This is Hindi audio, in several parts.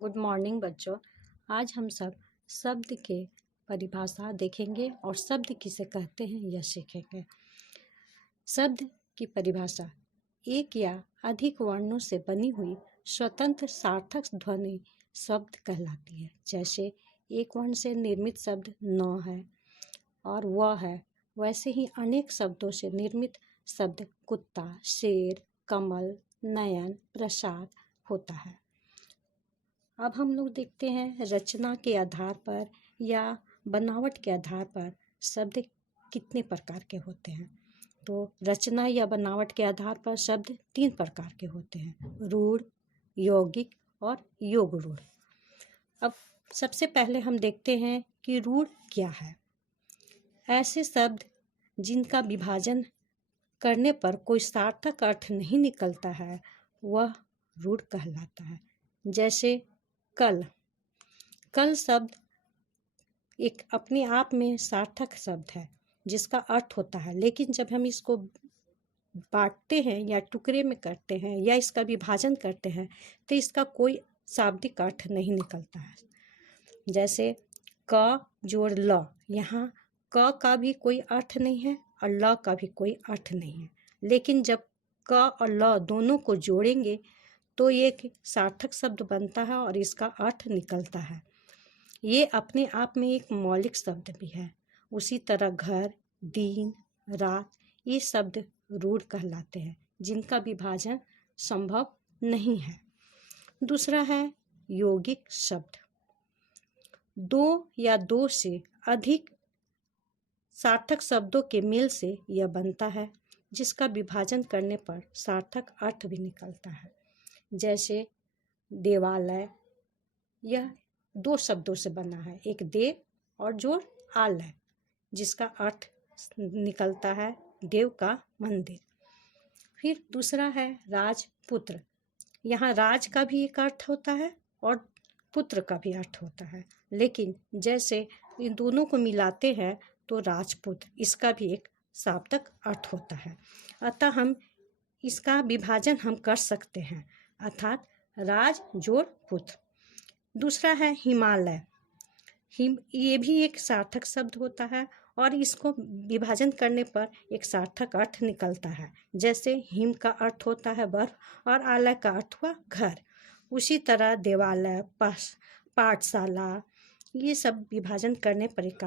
गुड मॉर्निंग बच्चों। आज हम सब शब्द के परिभाषा देखेंगे और शब्द किसे कहते हैं यह सीखेंगे। शब्द की परिभाषा एक या अधिक वर्णों से बनी हुई स्वतंत्र सार्थक ध्वनि शब्द कहलाती है। जैसे एक वर्ण से निर्मित शब्द न है और वह है, वैसे ही अनेक शब्दों से निर्मित शब्द कुत्ता, शेर, कमल, नयन, प्रसाद होता है। अब हम लोग देखते हैं रचना के आधार पर या बनावट के आधार पर शब्द कितने प्रकार के होते हैं। तो रचना या बनावट के आधार पर शब्द 3 प्रकार के होते हैं: रूढ़, यौगिक और योग रूढ़। अब सबसे पहले हम देखते हैं कि रूढ़ क्या है। ऐसे शब्द जिनका विभाजन करने पर कोई सार्थक अर्थ नहीं निकलता है वह रूढ़ कहलाता है। जैसे कल शब्द एक अपने आप में सार्थक शब्द है जिसका अर्थ होता है, लेकिन जब हम इसको बांटते हैं या टुकड़े में करते हैं या इसका विभाजन करते हैं तो इसका कोई शाब्दिक अर्थ नहीं निकलता है। जैसे क जोड़ ल, यहाँ क का भी कोई अर्थ नहीं है और ल का भी कोई अर्थ नहीं है, लेकिन जब क और ल दोनों को जोड़ेंगे तो ये एक सार्थक शब्द बनता है और इसका अर्थ निकलता है। ये अपने आप में एक मौलिक शब्द भी है। उसी तरह घर, दिन, रात ये शब्द रूढ़ कहलाते हैं जिनका विभाजन संभव नहीं है। दूसरा है यौगिक शब्द। 2 या 2 से अधिक सार्थक शब्दों के मेल से यह बनता है जिसका विभाजन करने पर सार्थक अर्थ भी निकलता है। जैसे देवालय, यह 2 शब्दों से बना है, एक देव और जोड़ आलय, जिसका अर्थ निकलता है देव का मंदिर। फिर दूसरा है राजपुत्र। यहाँ राज का भी एक अर्थ होता है और पुत्र का भी अर्थ होता है, लेकिन जैसे इन दोनों को मिलाते हैं तो राजपुत्र, इसका भी एक शाब्दिक अर्थ होता है। अतः हम इसका विभाजन हम कर सकते हैं, अर्थात राज जोड़ पुत्र। दूसरा है हिमालय। ये भी एक सार्थक शब्द होता है और इसको विभाजन करने पर एक सार्थक अर्थ निकलता है। जैसे हिम का अर्थ होता है बर्फ और आलय का अर्थ हुआ घर। उसी तरह देवालय, पाठशाला ये सब विभाजन करने पर एक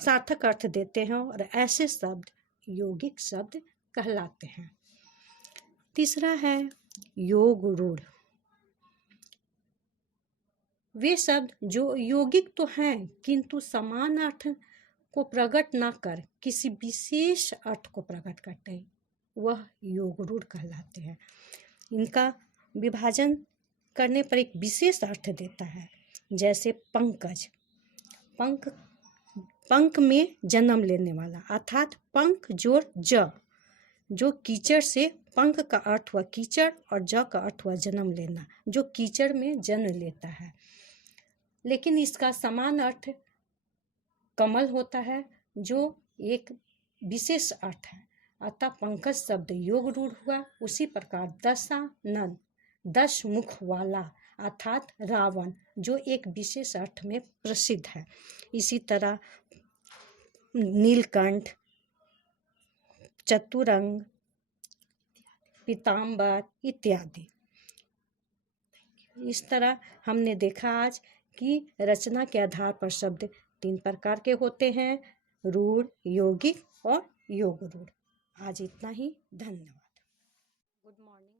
सार्थक अर्थ देते हैं और ऐसे शब्द यौगिक शब्द कहलाते हैं। तीसरा है योग रूढ़। वे शब्द जो यौगिक तो हैं किंतु समान अर्थ को प्रकट न कर किसी विशेष अर्थ को प्रकट करते हैं, वह योग रूढ़ कहलाते हैं। इनका विभाजन करने पर एक विशेष अर्थ देता है। जैसे पंकज, पंख में जन्म लेने वाला, अर्थात पंख जोड़ ज, जो कीचड़ से पंख का अर्थ हुआ कीचड़ और ज का अर्थ हुआ जन्म लेना, जो कीचड़ में जन्म लेता है। लेकिन इसका समान अर्थ कमल होता है जो एक विशेष अर्थ है, अतः पंकज शब्द योग रूढ़ हुआ। उसी प्रकार दशानन, 10 मुख वाला, अर्थात रावण, जो एक विशेष अर्थ में प्रसिद्ध है। इसी तरह नीलकंठ, चतुरंग, पीताम्बर इत्यादि। इस तरह हमने देखा आज कि रचना के आधार पर शब्द 3 प्रकार के होते हैं: रूढ़, यौगिक और योग रूढ़। आज इतना ही, धन्यवाद। Good morning.